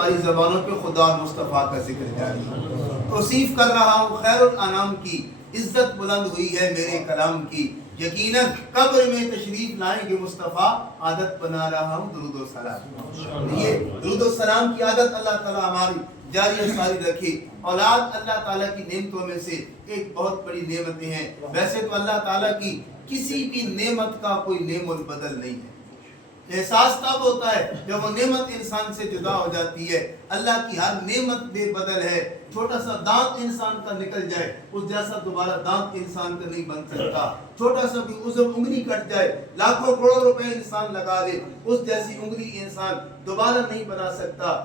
ہماری زبانوں پہ خدا اور مصطفیٰ کا ذکر جاری ہے۔ توصیف کر رہا ہوں خیر الانام کی، عزت بلند ہوئی ہے میرے کلام کی، یقیناً قبر میں تشریف لائیں گے مصطفیٰ، عادت بنا رہا ہوں درود و سلام۔ یہ درود و سلام کی عادت اللہ تعالیٰ ہماری جاری و ساری رکھے۔ اولاد اللہ تعالیٰ کی نعمتوں میں سے ایک بہت بڑی نعمتیں ہیں۔ ویسے تو اللہ تعالیٰ کی کسی بھی نعمت کا کوئی نعم البدل نہیں ہے۔ احساس تب ہوتا ہے جب وہ نعمت انسان سے جدا ہو جاتی ہے۔ اللہ کی ہر نعمت بے بدل ہے۔ چھوٹا سا دانت انسان کا نکل جائے، اس جیسا دوبارہ دانت انسان کا نہیں بن سکتا۔ چھوٹا سا بھی عضو انگلی کٹ جائے، لاکھوں کروڑوں روپے انسان لگا لے، اس جیسی انگلی انسان دوبارہ نہیں بنا سکتا۔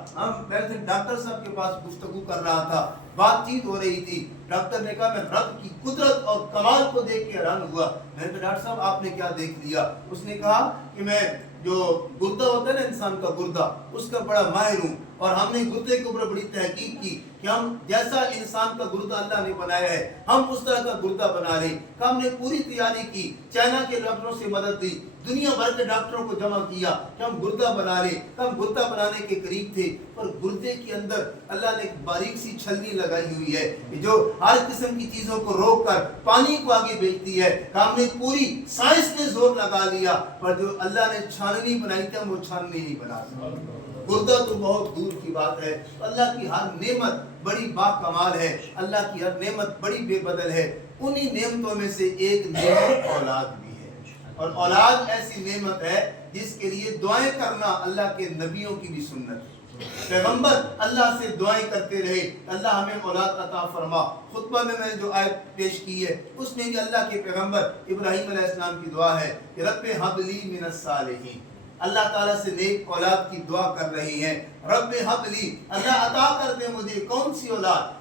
میں ڈاکٹر صاحب کے پاس گفتگو کر رہا تھا، بات چیت ہو رہی تھی۔ ڈاکٹر نے کہا میں رب کی قدرت اور کمال کو دیکھ کے حیران ہوا۔ میں نے کہا ڈاکٹر صاحب آپ نے کیا دیکھ لیا؟ اس نے کہا کہ میں جو گردہ ہوتا ہے نا انسان کا گردہ، اس کا بڑا ماہر ہوں، اور ہم نے گردے کے اوپر بڑی تحقیق کی کہ ہم جیسا انسان کا گردہ اللہ نے بنایا ہے ہم اس طرح کا گردہ بنا لیں۔ کہ ہم نے پوری تیاری کی، چائنا کے ڈاکٹروں سے مدد لی، دنیا بھر کے ڈاکٹروں کو جمع کیا کہ ہم گردہ بنا لیں۔ ہم گردہ بنانے کے قریب تھے، پر گردے کے اندر اللہ نے ایک باریک سی چھلنی لگائی ہوئی ہے جو ہر قسم کی چیزوں کو روک کر پانی کو آگے بھیجتی ہے۔ کہ ہم نے پوری سائنس نے زور لگا لیا، پر جو اللہ نے چھاننی بنائی تھی ہم وہ چھاننی نہیں بنا سکتے۔ گردہ تو بہت دور کی بات ہے۔ اللہ کی ہر نعمت بڑی با کمال ہے، اللہ کی ہر نعمت بڑی بے بدل ہے۔ انہی نعمتوں میں سے ایک نعمت اولاد بھی ہے، اور اولاد ایسی نعمت ہے جس کے لیے دعائیں کرنا اللہ کے نبیوں کی بھی سنت ہے۔ پیغمبر اللہ سے دعائیں کرتے رہے اللہ ہمیں اولاد عطا فرما۔ خطبہ میں نے جو آیت پیش کی ہے اس میں بھی اللہ کے پیغمبر ابراہیم علیہ السلام کی دعا ہے کہ رب حب لی من الصالحین، اللہ تعالیٰ سے نیک اولاد کی دعا کر رہے ہیں۔ رب حب لی، اللہ عطا کر دے مجھے کون سی اولاد؟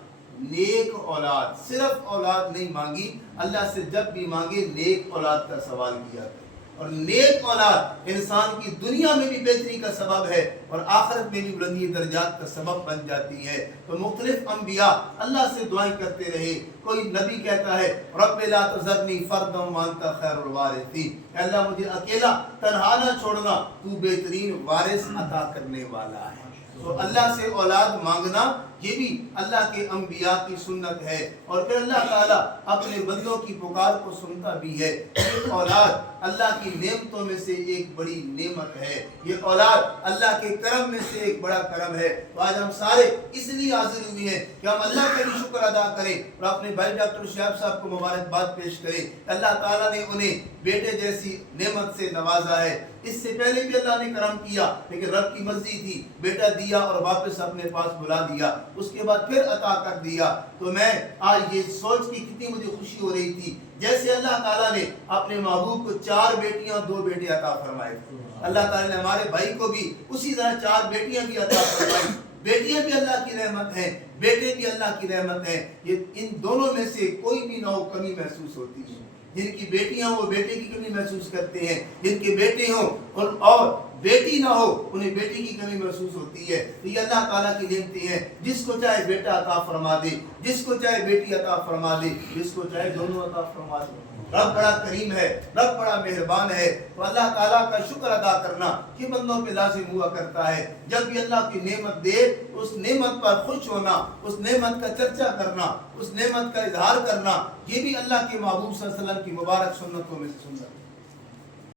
نیک اولاد۔ صرف اولاد نہیں مانگی، اللہ سے جب بھی مانگے نیک اولاد کا سوال کیا۔ اور نیک اولاد انسان کی دنیا میں بھی بہتری کا سبب ہے اور آخرت میں بھی بلندی درجات کا سبب بن جاتی ہے۔ تو مختلف انبیاء اللہ سے دعائیں کرتے رہے۔ کوئی نبی کہتا ہے رب لا تذرنی فردا وانت خیر الوارثین، اے اللہ مجھے اکیلا تنہا نہ چھوڑنا، تو بہترین وارث عطا کرنے والا ہے۔ تو اللہ سے اولاد مانگنا یہ بھی اللہ کے انبیاء کی سنت ہے، اور پھر اللہ تعالیٰ اپنے بندوں کی پکار کو سنتا بھی ہے۔ یہ اولاد اللہ کی نعمتوں میں سے ایک بڑی نعمت ہے، یہ اولاد اللہ کے کرم میں سے ایک بڑا کرم ہے۔ تو آج ہم سارے اس لیے حاضر ہوئے ہیں کہ ہم اللہ کا بھی شکر ادا کریں اور اپنے بھائی ڈاکٹر شہاب صاحب کو مبارکباد پیش کریں۔ اللہ تعالیٰ نے انہیں بیٹے جیسی نعمت سے نوازا ہے۔ اس سے پہلے بھی اللہ نے کرم کیا، لیکن رب کی مرضی تھی، بیٹا دیا اور واپس اپنے پاس بلا دیا، اس کے بعد پھر عطا کر دیا۔ تو میں آج یہ سوچ کے کتنی مجھے خوشی ہو رہی تھی، جیسے اللہ تعالیٰ نے اپنے محبوب کو 4 بیٹیاں 2 بیٹے عطا فرمائے، اللہ تعالیٰ نے ہمارے بھائی کو بھی اسی طرح 4 بیٹیاں بھی عطا فرمائی۔ بیٹیاں بھی اللہ کی رحمت ہیں، بیٹے بھی اللہ کی رحمت ہیں۔ یہ ان دونوں میں سے کوئی بھی نہ ہو کمی محسوس ہوتی ہے۔ جن کی بیٹیاں ہوں وہ بیٹے کی کمی محسوس کرتے ہیں، جن کے بیٹے ہوں اور بیٹی نہ ہو انہیں بیٹی کی کمی محسوس ہوتی ہے۔ تو یہ اللہ تعالیٰ کی نعمتیں ہیں، جس کو چاہے بیٹا عطا فرما دے، جس کو چاہے بیٹی عطا فرما دے، جس کو چاہے دونوں عطا فرما دے۔ رب بڑا کریم ہے، رب بڑا مہربان ہے۔ تو اللہ تعالیٰ کا شکر ادا کرنا یہ بندوں پہ لازم ہوا کرتا ہے۔ جب بھی اللہ کی نعمت دے اس نعمت پر خوش ہونا، اس نعمت کا چرچا کرنا، اس نعمت کا اظہار کرنا، یہ بھی اللہ کے محبوب صلی اللہ علیہ وسلم کی مبارک سنتوں میں سے سنت ہے۔